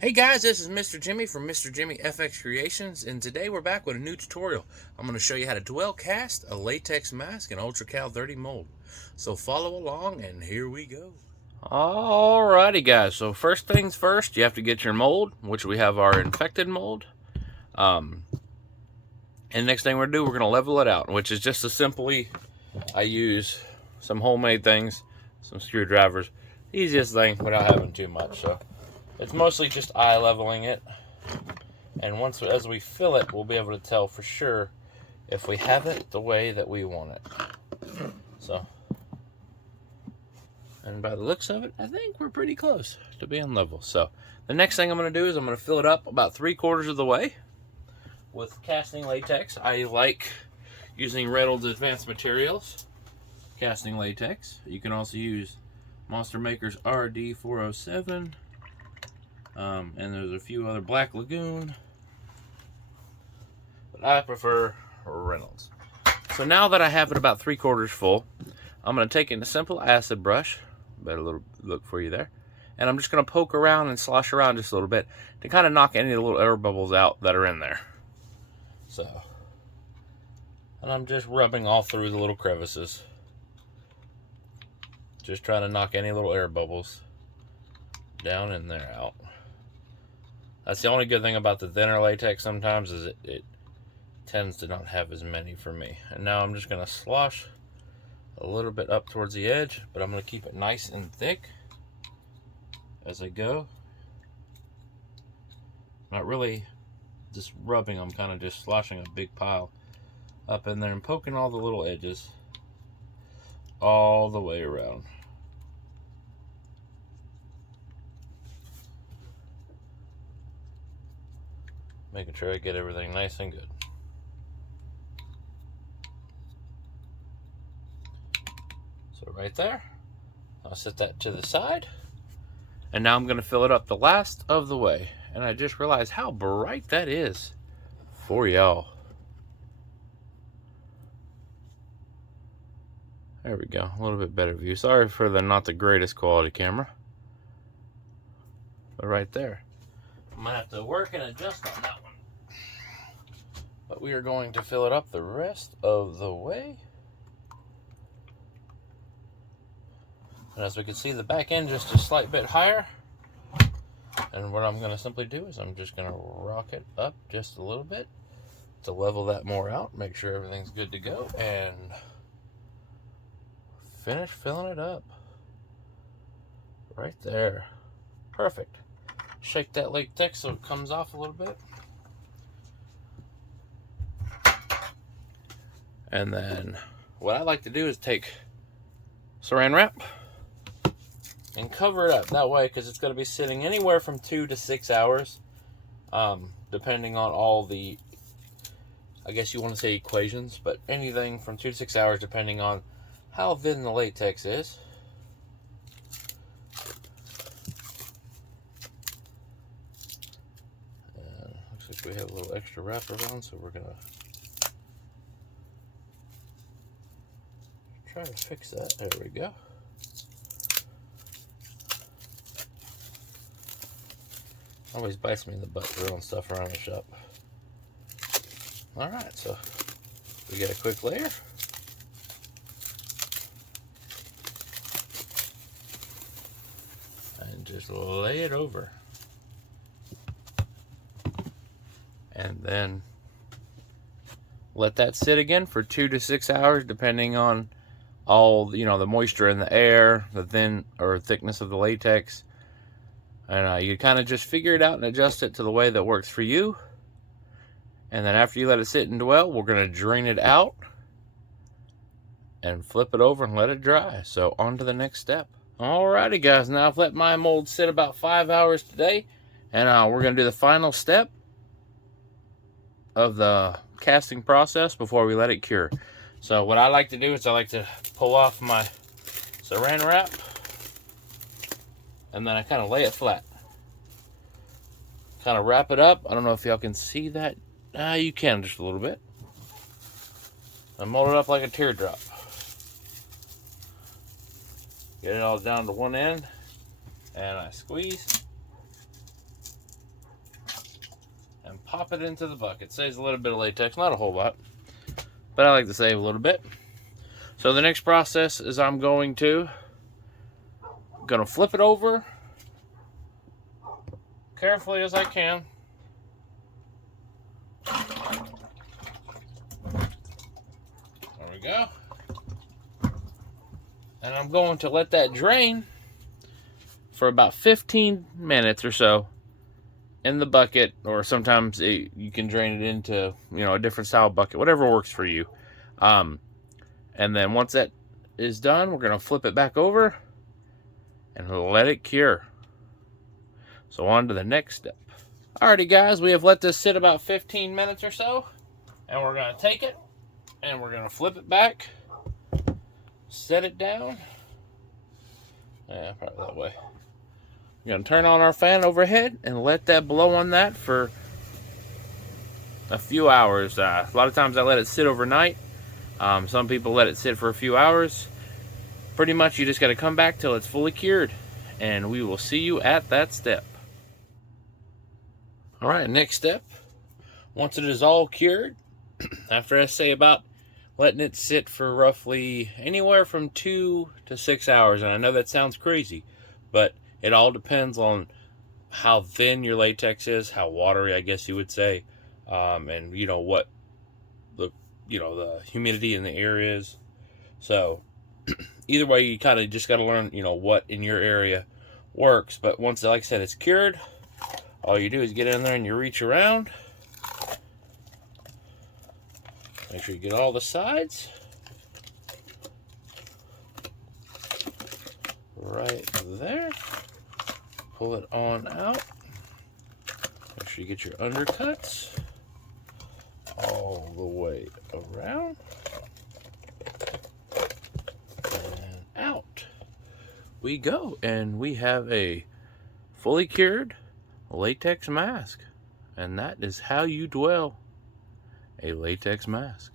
Hey guys, this is Mr. Jimmy from Mr. Jimmy FX Creations, and today we're back with a new tutorial. I'm going to show you how to dwell cast a latex mask in Ultra Cal30 mold. So follow along, and here we go. Alrighty guys, so first things first, you have to get your mold, which we have our infected mold. And the next thing we're going to do, we're going to level it out, which is just as simply, I use some homemade things, some screwdrivers, easiest thing without having too much. So it's mostly just eye leveling it, and as we fill it, we'll be able to tell for sure if we have it the way that we want it. So, and by the looks of it, I think we're pretty close to being level. So the next thing I'm going to do is I'm going to fill it up about 3/4 of the way with casting latex. I like using Reynolds Advanced Materials casting latex. You can also use Monster Maker's RD407. And there's a few other, Black Lagoon, but I prefer Reynolds. So now that I have it about 3/4 full, I'm going to take in a simple acid brush, better little look for you there, and I'm just going to poke around and slosh around just a little bit to kind of knock any of the little air bubbles out that are in there. So, and I'm just rubbing all through the little crevices, just trying to knock any little air bubbles down in there out. That's the only good thing about the thinner latex sometimes, is it tends to not have as many for me. And now I'm just going to slosh a little bit up towards the edge, but I'm going to keep it nice and thick as I go. Not really just rubbing, I'm kind of just sloshing a big pile up in there and poking all the little edges all the way around. Making sure I get everything nice and good. So right there, I'll set that to the side. And now I'm going to fill it up the last of the way. And I just realized how bright that is for y'all. There we go, a little bit better view. Sorry for the not the greatest quality camera. But right there. I might have to work and adjust on that one. But we are going to fill it up the rest of the way. And as we can see, the back end just a slight bit higher. And what I'm going to simply do is I'm just going to rock it up just a little bit to level that more out, make sure everything's good to go, and finish filling it up. Right there. Perfect. Shake that latex so it comes off a little bit. And then what I like to do is take saran wrap and cover it up that way, because it's going to be sitting anywhere from 2 to 6 hours, depending on all the, I guess you want to say equations, but anything from 2 to 6 hours depending on how thin the latex is. And looks like we have a little extra wrap around, so we're going to try to fix that. There we go. Always bites me in the butt throwing stuff around the shop. Alright, so we get a quick layer. And just lay it over. And then let that sit again for 2 to 6 hours, depending on all, the moisture in the air, the thin or thickness of the latex. And you kind of just figure it out and adjust it to the way that works for you. And then after you let it sit and dwell, we're going to drain it out and flip it over and let it dry. So on to the next step. Alrighty guys, now I've let my mold sit about 5 hours today. And we're going to do the final step of the casting process before we let it cure. So what I like to do is I like to pull off my saran wrap, and then I kind of lay it flat. Kind of wrap it up. I don't know if y'all can see that. You can just a little bit. And mold it up like a teardrop. Get it all down to one end, and I squeeze. pop it into the bucket. Saves a little bit of latex, not a whole lot, but I like to save a little bit. So the next process is I'm gonna flip it over carefully as I can. There we go. And I'm going to let that drain for about 15 minutes or so in the bucket, or sometimes you can drain it into, a different style bucket, whatever works for you. And then once that is done, we're going to flip it back over and let it cure. So on to the next step. Alrighty guys, we have let this sit about 15 minutes or so, and we're going to take it and we're going to flip it back, set it down. Yeah, probably that way. We're going to turn on our fan overhead and let that blow on that for a few hours. A lot of times I let it sit overnight. Some people let it sit for a few hours. Pretty much you just got to come back till it's fully cured, and we will see you at that step. Alright, next step. Once it is all cured, after I say about letting it sit for roughly anywhere from 2 to 6 hours, and I know that sounds crazy, but it all depends on how thin your latex is, how watery, I guess you would say, and what the humidity in the air is. So either way, you kind of just got to learn what in your area works. But once, like I said, it's cured, all you do is get in there and you reach around. Make sure you get all the sides. Right there. Pull it on out. Make sure you get your undercuts all the way around. And out we go. And we have a fully cured latex mask. And that is how you dwell a latex mask.